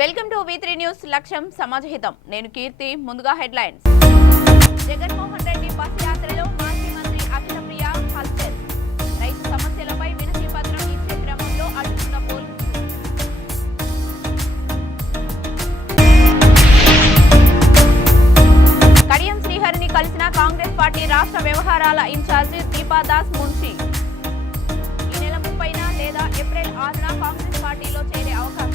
Welcome to V3 news. లక్ష్యం సమాజహితం. నేను కీర్తి. ముందుగా హెడ్లైన్స్. జగన్మోహన్ రెడ్డి బస్ యాత్రలో మాజీ మంత్రి అఖిల ప్రియ హల్చల్. రైతు సమస్యలపై వినతి పత్రం ఇచ్చే క్రమంలో అడ్డుకున్న పోలీసులు. కడియం శ్రీహరిని కలిసిన కాంగ్రెస్ పార్టీ రాష్ట్ర వ్యవహారాల ఇన్ఛార్జి దీపాదాస్ మున్షి. ఈ నెల 30న లేదా ఏప్రిల్ 6న కాంగ్రెస్ పార్టీలో చేరే అవకాశం.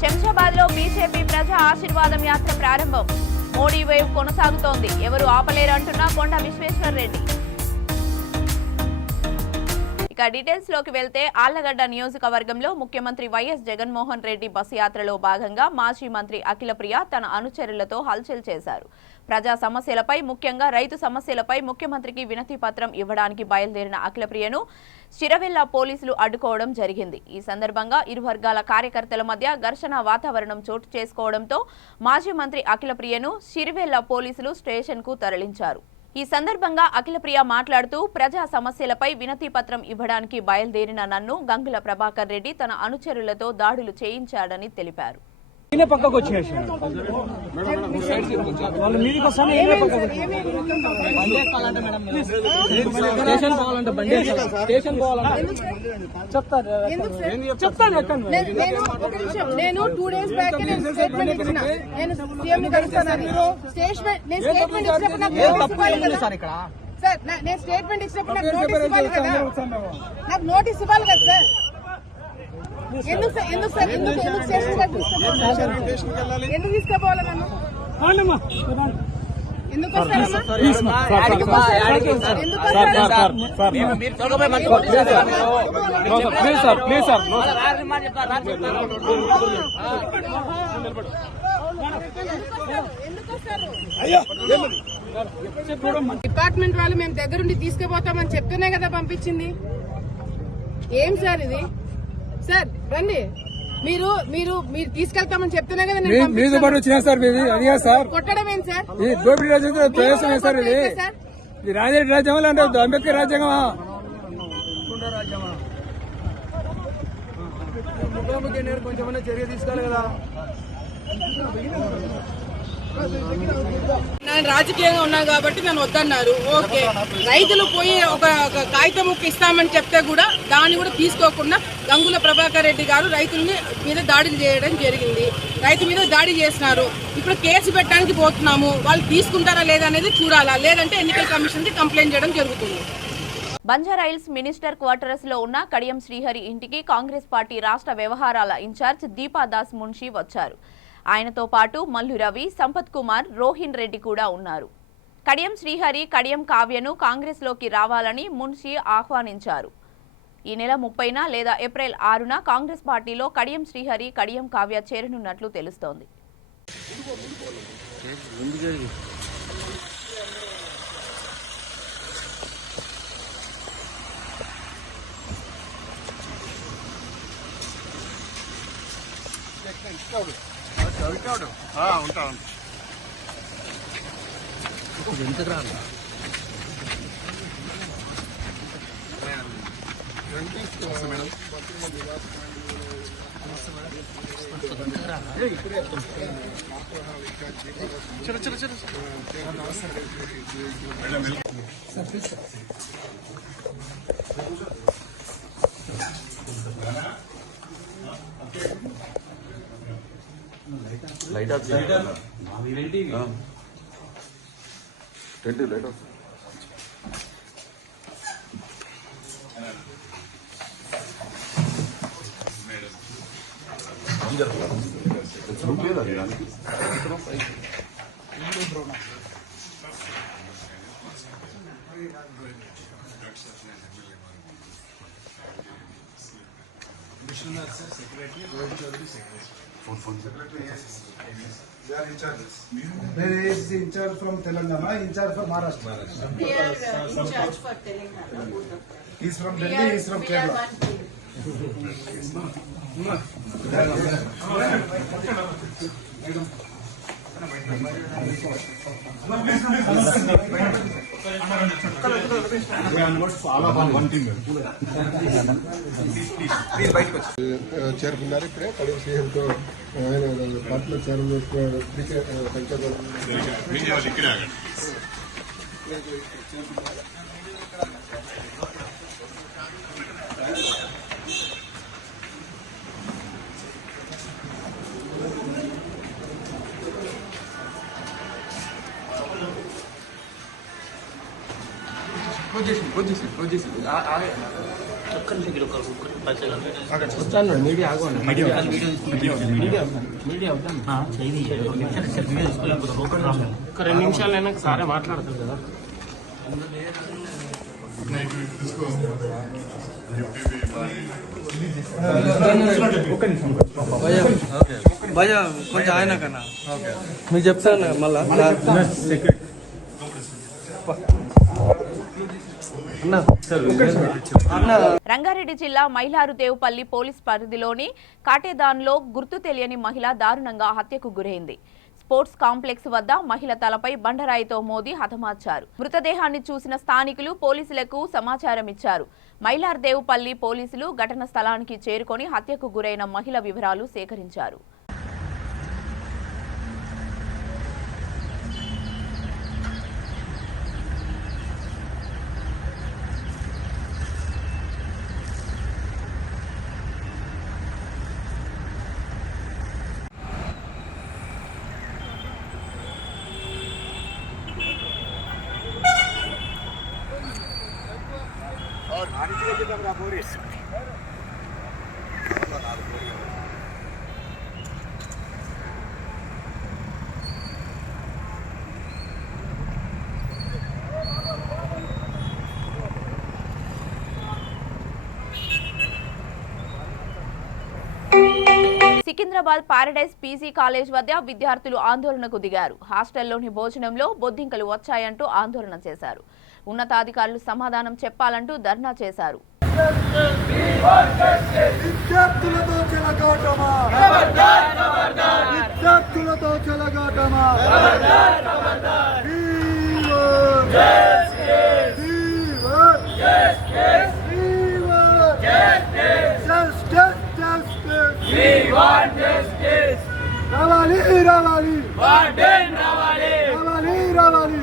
శంషాబాద్ లో బీజేపీ ప్రజా ఆశీర్వాదం యాత్ర ప్రారంభం. మోడీ వేవ్ కొనసాగుతోంది. ఎవరు ఆపలేరంటున్న కొండ విశ్వేశ్వర్ రెడ్డి. ఇక డీటెయిల్స్ లోకి వెళ్తే ఆళ్లగడ్డ నియోజకవర్గంలో ముఖ్యమంత్రి వైఎస్ జగన్మోహన్ రెడ్డి బస్ యాత్రలో భాగంగా మాజీ మంత్రి అఖిల ప్రియ తన అనుచరులతో హల్చల్ చేశారు. ప్రజా సమస్యలపై ముఖ్యంగా రైతు సమస్యలపై ముఖ్యమంత్రికి వినతి పత్రం ఇవ్వడానికి బయలుదేరిన అఖిల ప్రియను చిరవెల్ల పోలీసులు అడ్డుకోవడం జరిగింది. ఈ సందర్భంగా ఇరు వర్గాల కార్యకర్తల మధ్య ఘర్షణ వాతావరణం చోటు చేసుకోవడంతో మాజీ మంత్రి అఖిల ప్రియను చిరవెల్ల పోలీసులు స్టేషన్ కు తరలించారు. ఈ సందర్భంగా అఖిల ప్రియ మాట్లాడుతూ ప్రజా సమస్యలపై వినతి పత్రం ఇవ్వడానికి బయలుదేరిన నన్ను గంగుల ప్రభాకర్ రెడ్డి తన అనుచరులతో దాడులు చేయించాడని తెలిపారు. నేను 2 days బ్యాక్ స్టేట్మెంట్ ఇచ్చిన. నేను సీఎం ని కలుస్తానని సార్ నేను స్టేట్మెంట్ ఇచ్చినప్పుడు నాకు నోటీస్ ఇవ్వాలి కదా సార్. ఎందుకు తీసుకోవాలి నన్ను? ఎందుకు డిపార్ట్మెంట్ వాళ్ళు మేము దగ్గరుండి తీసుకుపోతామని చెప్తేనే కదా పంపించింది. ఏం సార్ ఇది? సార్ రండి, మీరు మీరు మీరు తీసుకెళ్తామని చెప్తేనే కదా కొట్టడం ఏంటి సార్? దోపిడీ రాజ్యాంగం ప్రవేశం సార్. ఇది రాజరెడ్డి రాజ్యాంగం అంటే అంబేద్కర్ రాజ్యాంగమా? కొంచెం చర్య తీసుకోవాలి కదా. నేను రాజకీయంగా ఉన్నా కాబట్టి నన్ను వద్దన్నారు. ఓకే, రైతులు పోయి ఒక కాగితం ముక్క ఇస్తామని చెప్తే కూడా దాన్ని కూడా తీసుకోకుండా గంగుల ప్రభాకర్ రెడ్డి గారు రైతుల మీద దాడులు చేయడం జరిగింది. రైతు మీద దాడి చేసినారు. ఇప్పుడు కేసు పెట్టడానికి పోతున్నాము. వాళ్ళు తీసుకుంటారా లేదా అనేది చూడాలా, లేదంటే ఎన్నికల కమిషన్ కి కంప్లైంట్ చేయడం జరుగుతుంది. బంజారాహిల్స్ మినిస్టర్ క్వార్టర్స్ లో ఉన్న కడియం శ్రీహరి ఇంటికి కాంగ్రెస్ పార్టీ రాష్ట్ర వ్యవహారాల ఇన్ఛార్జ్ దీపాదాస్ మున్షి వచ్చారు. ఆయనతో పాటు మల్లు రవి, సంపత్ కుమార్, రోహిన్ రెడ్డి కూడా ఉన్నారు. కడియం శ్రీహరి, కడియం కావ్యను కాంగ్రెస్ లోకి రావాలని మున్షి ఆహ్వానించారు. ఈ నెల 30న లేదా ఏప్రిల్ 6న కాంగ్రెస్ పార్టీలో కడియం శ్రీహరి, కడియం కావ్య చేరనున్నట్లు తెలుస్తోంది. ఉంటా ఎందుకు రాను? మేడం చలో చలో చలో light of light of They are in charges. There is in charge from Telangana, in charge from Maharashtra. They are in charge for Telangana. He's from Delhi, he's from Kerala. చేరుకున్నారు. ఇప్పుడే కడూరు సీఎంతో ఆయన పార్టీలో చేరుకున్నారు. వస్తాను media ఆగోండి media ఒక 2 నిమిషాలైనా సారే మాట్లాడతారు కదా. భయ్యా కొంచెం ఆయన కన్నా మీకు చెప్తాను మళ్ళా రంగారెడ్డి జిల్లా మైలారుదేవుపల్లి పోలీస్ పరిధిలోని కాటేదాన్లో గుర్తు తెలియని మహిళ దారుణంగా హత్యకు గురైంది. స్పోర్ట్స్ కాంప్లెక్స్ వద్ద మహిళ తలపై బండరాయితో మోది హతమార్చారు. మృతదేహాన్ని చూసిన స్థానికులు పోలీసులకు సమాచారం ఇచ్చారు. మైలారుదేవుపల్లి పోలీసులు ఘటన స్థలానికి చేరుకొని హత్యకు గురైన మహిళ వివరాలు సేకరించారు. సికింద్రాబాద్ పారడైజ్ పీజీ కాలేజ్ వద్ద విద్యార్థులు ఆందోళనకు దిగారు. హాస్టల్లోని భోజనంలో బొద్దింకలు వచ్చాయంటూ ఆందోళన చేశారు. ఉన్నతాధికారులు సమాధానం చెప్పాలంటూ ధర్నా చేశారు. రావాలి రావాలి రావాలి రావాలి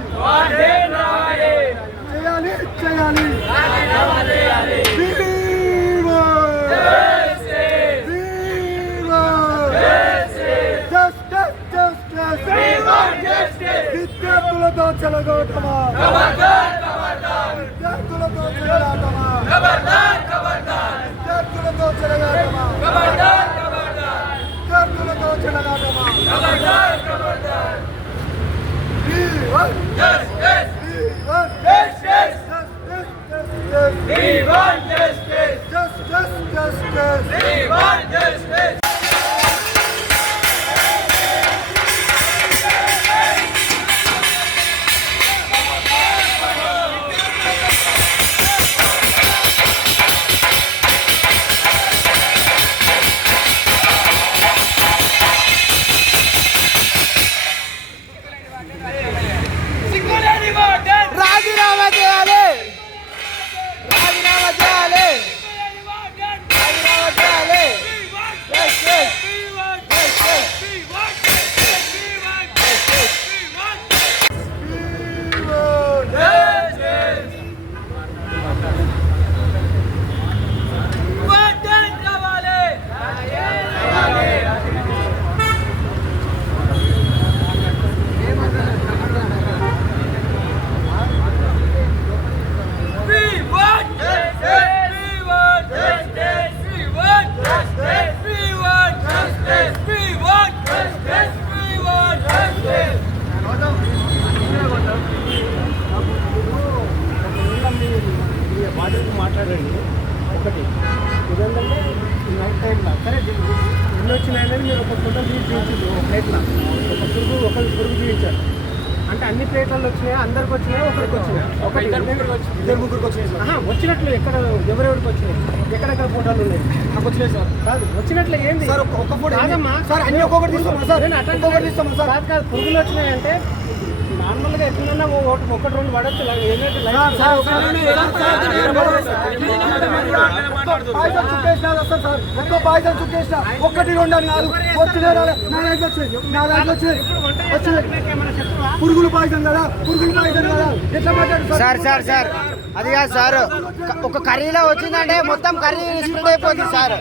చేయాలి విద్యార్థులతో చెలగొట్టమా విద్యార్థులతో చెలగాటమా విద్యార్థులతో చెలగాటమా విద్యార్థులతో చెలగాటమా రాజీనామా చేయాలి. మాట్లాడండి. ఒకటి ఇదేంటంటే నైట్ టైంలో సరే ఎన్ని వచ్చినాయని మీరు ఒక ఫోటో చూపించారు. ఒక ప్లేట్లో ఒకరు పురుగు చూపించారు. అంటే అన్ని ప్లేట్లలో వచ్చినాయా, అందరికి వచ్చినాయా, ఒకరికి వచ్చినాయా? ఒకటి ఇద్దరు ముగ్గురికి వచ్చినాయి. వచ్చినట్లు ఎక్కడ ఎవరెవరికి వచ్చినాయి, ఎక్కడెక్కడ అక్కడ ఫోటోలు ఉన్నాయి నాకు వచ్చినాయి సార్. కాదు వచ్చినట్లే ఏంది సార్? ఒక ఫోటో కాదమ్మా సార్, అన్ని ఒక్కొక్కటి తీస్తామా సార్? నేను అటెండ్ ఒక్కొక్కటి తీస్తామా సార్? కాదు కాదు, పురుగులు వచ్చినాయంటే నార్మల్గా ఎట్లన్నా ఒకటి రెండు పడచ్చు. ఏంటంటే పాయసం చుట్టేసినా వస్తారు సార్, ఒక్క పాయసం చుట్టేసినా ఒకటి రెండు అని కాదు, వచ్చినాయి నా దాంట్లో వచ్చినాయి పురుగులు పాయసం కదా, పురుగులు పాయసం కదా, ఎట్లా మాట్లాడు సార్? సార్ సార్ అది కాదు సార్, ఒక కర్రీలో వచ్చిందంటే మొత్తం కర్రీ స్ప్రెడ్ అయిపోతుంది సార్.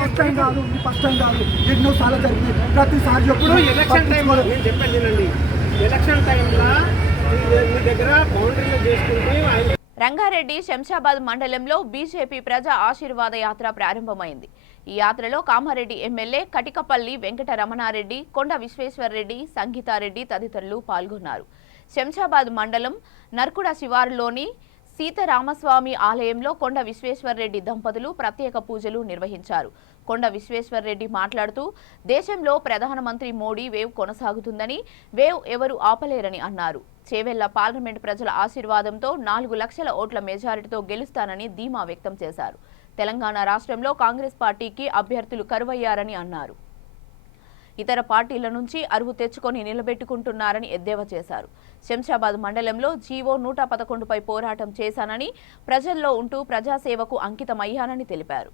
ఫస్ట్ టైం కాదు, ఫస్ట్ టైం కాదు, ఎన్నోసార్లు జరిగింది. ప్రతిసారి ఎప్పుడు ఎలక్షన్ టైంలో నేను చెప్పాను తినండి, ఎలక్షన్ టైంలో మీ దగ్గర బౌండరీలు చేసుకుంటే. రంగారెడ్డి శంషాబాద్ మండలంలో బీజేపీ ప్రజా ఆశీర్వాద యాత్ర ప్రారంభమైంది. ఈ యాత్రలో కామారెడ్డి ఎమ్మెల్యే కటికపల్లి వెంకట రమణారెడ్డి, కొండ విశ్వేశ్వర్రెడ్డి, సంగీతారెడ్డి తదితరులు పాల్గొన్నారు. శంషాబాద్ మండలం నర్కుడ శివారులోని సీతారామస్వామి ఆలయంలో కొండ విశ్వేశ్వర్రెడ్డి దంపతులు ప్రత్యేక పూజలు నిర్వహించారు. కొండ విశ్వేశ్వర్రెడ్డి మాట్లాడుతూ దేశంలో ప్రధానమంత్రి మోడీ వేవ్ కొనసాగుతుందని, వేవ్ ఎవరు ఆపలేరని అన్నారు. చేవెళ్ల పార్లమెంట్ ప్రజల ఆశీర్వాదంతో 4 లక్షల ఓట్ల మెజారిటీతో గెలుస్తానని ధీమా వ్యక్తం చేశారు. తెలంగాణ రాష్ట్రంలో కాంగ్రెస్ పార్టీకి అభ్యర్థులు కరువయ్యారని అన్నారు. ఇతర పార్టీల నుంచి అరువు తెచ్చుకొని నిలబెట్టుకుంటున్నారని ఎద్దేవా చేశారు. శంషాబాద్ మండలంలో జీవో 111పై పోరాటం చేశానని, ప్రజల్లో ఉంటూ ప్రజాసేవకు అంకితమయ్యానని తెలిపారు.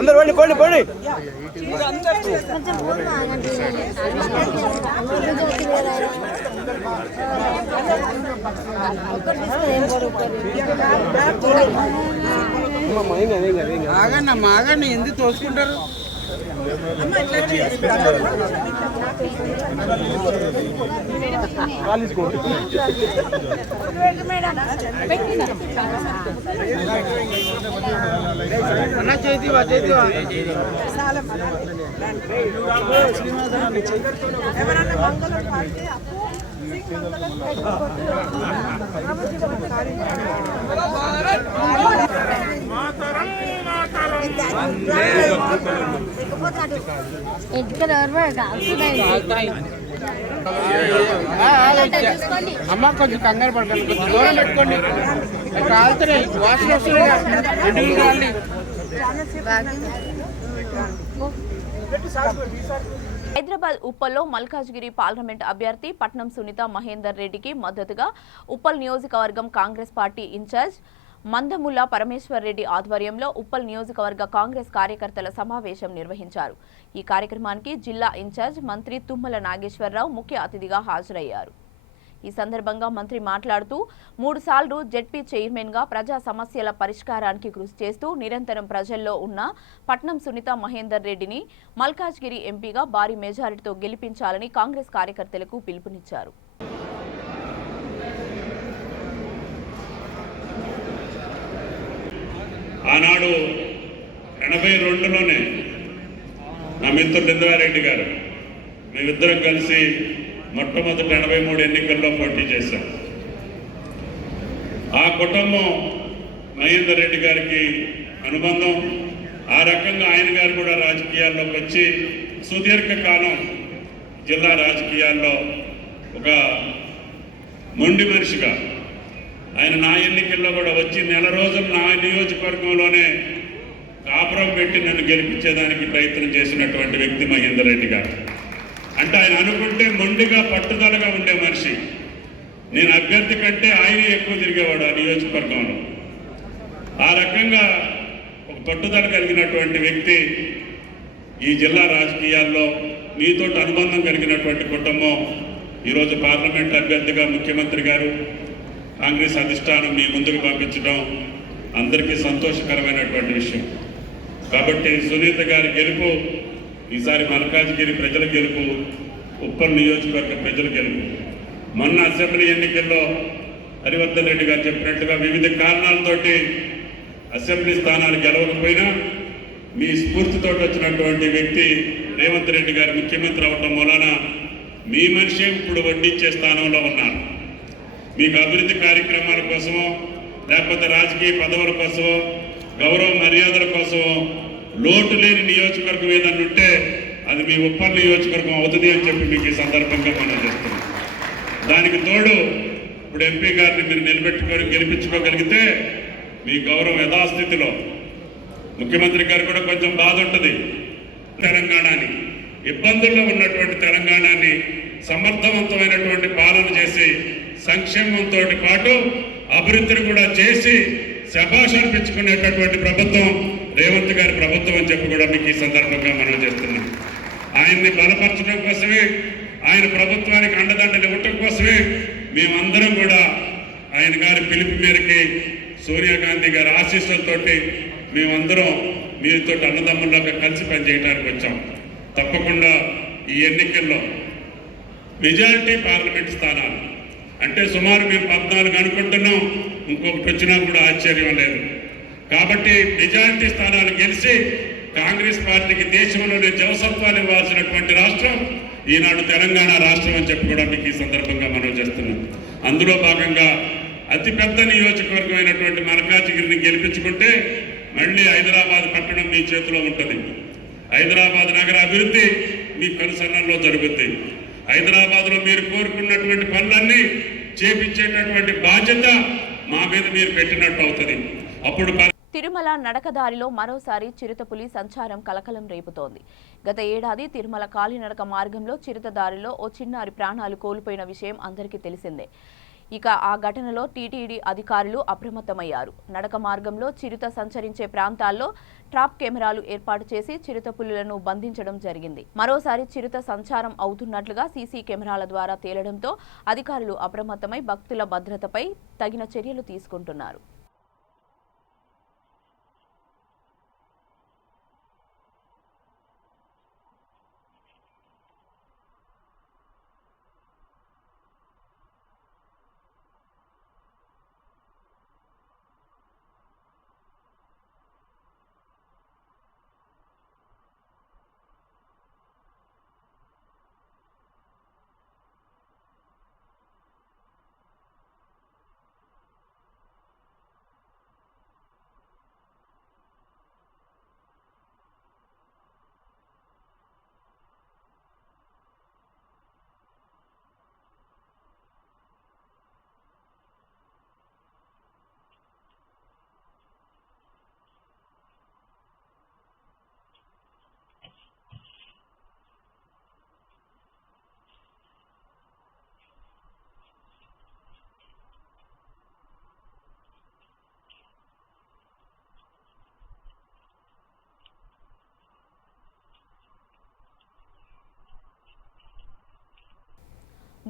అందరూ పోండి పోండి. ఆగండి ఆగండి, ఎందుకు తోసుకుంటారు? అన్న చేతివా చేతివా అమ్మ కొంచెం కంగారు పడకండి, కొంచెం దూరం పెట్టుకోండి. కాలుతున్నాయి, వాసన వస్తున్నాయి. హైదరాబాద్ ఉప్పల్లో మల్కాజ్గిరి పార్లమెంట్ అభ్యర్థి పట్నం సునీత మహేందర్ రెడ్డికి మద్దతుగా ఉప్పల్ నియోజకవర్గం కాంగ్రెస్ పార్టీ ఇన్ఛార్జ్ మందముల్లా పరమేశ్వర్ రెడ్డి ఆధ్వర్యంలో ఉప్పల్ నియోజకవర్గ కాంగ్రెస్ కార్యకర్తల సమావేశం నిర్వహించారు. ఈ కార్యక్రమానికి జిల్లా ఇన్ఛార్జ్ మంత్రి తుమ్మల నాగేశ్వరరావు ముఖ్య అతిథిగా హాజరయ్యారు. ఈ సందర్భంగా మంత్రి మాట్లాడుతూ 3 సార్లు జెడ్పీ చైర్మన్ గా ప్రజా సమస్యల పరిష్కారానికి కృషి చేస్తూ నిరంతరం ప్రజల్లో ఉన్న పట్నం సునీత మహేందర్ రెడ్డిని మల్కాజ్గిరి ఎంపీగా భారీ మెజారిటీతో గెలిపించాలని కాంగ్రెస్ కార్యకర్తలకు పిలుపునిచ్చారు. ఆనాడు 82లోనే నా మిత్రుడు ఇంద్రారెడ్డి గారు మేమిద్దరం కలిసి మొట్టమొదటి 83 ఎన్నికల్లో పోటీ చేశాం. ఆ కుటుంబం మహేందర్ రెడ్డి గారికి అనుబంధం. ఆ రకంగా ఆయన గారు కూడా రాజకీయాల్లోకి వచ్చి సుదీర్ఘకాలం జిల్లా రాజకీయాల్లో ఒక మొండి మనిషిగా ఆయన నా ఎన్నికల్లో కూడా వచ్చి నెల రోజులు నా నియోజకవర్గంలోనే కాపురం పెట్టి నన్ను గెలిపించేదానికి ప్రయత్నం చేసినటువంటి వ్యక్తి మహేందర్ రెడ్డి గారు. అంటే ఆయన అనుకుంటే మొండిగా పట్టుదలగా ఉండే మనిషి. నేను అభ్యర్థి కంటే ఆయనే ఎక్కువ తిరిగేవాడు ఆ నియోజకవర్గంలో. ఆ రకంగా ఒక పట్టుదల కలిగినటువంటి వ్యక్తి ఈ జిల్లా రాజకీయాల్లో మీతో అనుబంధం కలిగినటువంటి కుటుంబం ఈరోజు పార్లమెంట్ అభ్యర్థిగా ముఖ్యమంత్రి గారు కాంగ్రెస్ అధిష్టానం మీ ముందుకు పంపించడం అందరికీ సంతోషకరమైనటువంటి విషయం. కాబట్టి సునీత గారి గెలుపు ఈసారి మల్కాజ్గిరి ప్రజల గెలుపు, ఉప్పల్ నియోజకవర్గ ప్రజల గెలుపు. మొన్న అసెంబ్లీ ఎన్నికల్లో హరివర్ధన్ రెడ్డి గారు చెప్పినట్టుగా వివిధ కారణాలతోటి అసెంబ్లీ స్థానాలు గెలవకపోయినా మీ స్ఫూర్తితో వచ్చినటువంటి వ్యక్తి రేవంత్ రెడ్డి గారు ముఖ్యమంత్రి అవటం మూలాన మీ మనిషి ఇప్పుడు వడ్డించే స్థానంలో ఉన్నారు. మీకు అభివృద్ధి కార్యక్రమాల కోసమో లేకపోతే రాజకీయ పదవుల కోసమో గౌరవ మర్యాదల కోసమో లోటు లేని నియోజకవర్గం ఏదన్నా ఉంటే అది మీ ఉప్పల్ నియోజకవర్గం అవుతుంది అని చెప్పి మీకు ఈ సందర్భంగా మనం చేస్తున్నాం. దానికి తోడు ఇప్పుడు ఎంపీ గారిని మీరు నిలబెట్టుకొని గెలిపించుకోగలిగితే మీ గౌరవం యథాస్థితిలో, ముఖ్యమంత్రి గారు కూడా కొంచెం బాధ ఉంటుంది. తెలంగాణని ఇబ్బందుల్లో ఉన్నటువంటి తెలంగాణని సమర్థవంతమైనటువంటి పాలన చేసి సంక్షేమంతో పాటు అభివృద్ధిని కూడా చేసి శభాష్ అనిపించుకునేటటువంటి ప్రభుత్వం రేవంత్ గారి ప్రభుత్వం అని చెప్పి కూడా మీకు ఈ సందర్భంగా మనం చేస్తున్నాం. ఆయన్ని బలపరచడం కోసమే, ఆయన ప్రభుత్వానికి అండదండలు ఇవ్వటం కోసమే మేమందరం కూడా ఆయన గారి పిలుపు మేరకి సోనియా గాంధీ గారి ఆశీస్సులతో మేమందరం మీతో అన్నదమ్ముల్లాగా కలిసి పనిచేయడానికి వచ్చాం. తప్పకుండా ఈ ఎన్నికల్లో మెజారిటీ పార్లమెంట్ స్థానాలు అంటే సుమారు మేము 14 అనుకుంటున్నాం, ఇంకొకటి వచ్చినా కూడా ఆశ్చర్యం లేదు. కాబట్టి మెజారిటీ స్థానాలు గెలిచి కాంగ్రెస్ పార్టీకి దేశంలోనే జవసత్వాలు ఇవ్వాల్సినటువంటి రాష్ట్రం ఈనాడు తెలంగాణ రాష్ట్రం అని చెప్పి కూడా మీకు ఈ సందర్భంగా మనం చేస్తున్నాం. అందులో భాగంగా అతిపెద్ద నియోజకవర్గం అయినటువంటి మల్కాజ్గిరిని గెలిపించుకుంటే మళ్ళీ హైదరాబాద్ పట్టణం మీ చేతిలో ఉంటుంది. హైదరాబాద్ నగర అభివృద్ధి మీ కనుసన్నల్లో జరుగుతుంది. హైదరాబాద్లో మీరు కోరుకున్నటువంటి పనులన్నీ చేపించేటటువంటి బాధ్యత మా మీద మీరు పెట్టినట్టు అవుతుంది. అప్పుడు తిరుమల నడకదారిలో మరోసారి చిరుతపులి సంచారం కలకలం రేపుతోంది. గత ఏడాది తిరుమల కాలినడక మార్గంలో చిరుతదారిలో ఓ చిన్నారి ప్రాణాలు కోల్పోయిన విషయం అందరికీ తెలిసిందే. ఇక ఆ ఘటనలో టీటీడీ అధికారులు అప్రమత్తమయ్యారు. నడక మార్గంలో చిరుత సంచరించే ప్రాంతాల్లో ట్రాప్ కెమెరాలు ఏర్పాటు చేసి చిరుతపులులను బంధించడం జరిగింది. మరోసారి చిరుత సంచారం అవుతున్నట్లుగా సీసీ కెమెరాల ద్వారా తేలడంతో అధికారులు అప్రమత్తమై భక్తుల భద్రతపై తగిన చర్యలు తీసుకుంటున్నారు.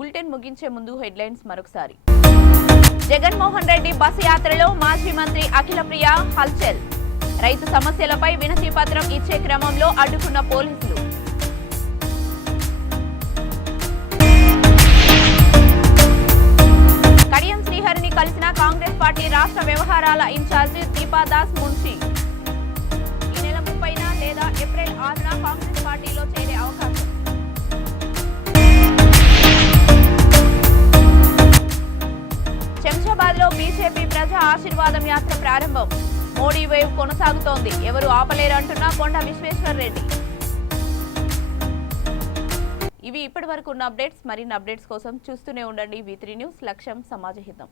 బులెటిన్ ముగించే ముందు హెడ్లైన్స్ మరొకసారి. జగన్మోహన్ రెడ్డి బస్ యాత్రలో మాజీ మంత్రి అఖిలప్రియ హల్చల్. రైతు సమస్యలపై వినతి పత్రం ఇచ్చే క్రమంలో అడ్డుకున్న పోలీసులు. కడియం శ్రీహరిని కలిసిన కాంగ్రెస్ పార్టీ రాష్ట్ర వ్యవహారాల ఇన్ఛార్జి దీపాదాస్ మున్షి. ఈ నెల 30న లేదా ఏప్రిల్ 6న కాంగ్రెస్ పార్టీలో చేరే అవకాశం. శంషాబాద్ లో బీజేపీ ప్రజా ఆశీర్వాదం యాత్ర ప్రారంభం. మోడీ వేవ్ కొనసాగుతోంది, ఎవరు ఆపలేరంటున్న కొండ విశ్వేశ్వర్ రెడ్డి. ఇవి ఇప్పటి వరకు ఉన్న అప్డేట్స్. మరిన్ని అప్డేట్స్ కోసం చూస్తూనే ఉండండి V3 న్యూస్. లక్ష్యం సమాజ హితం.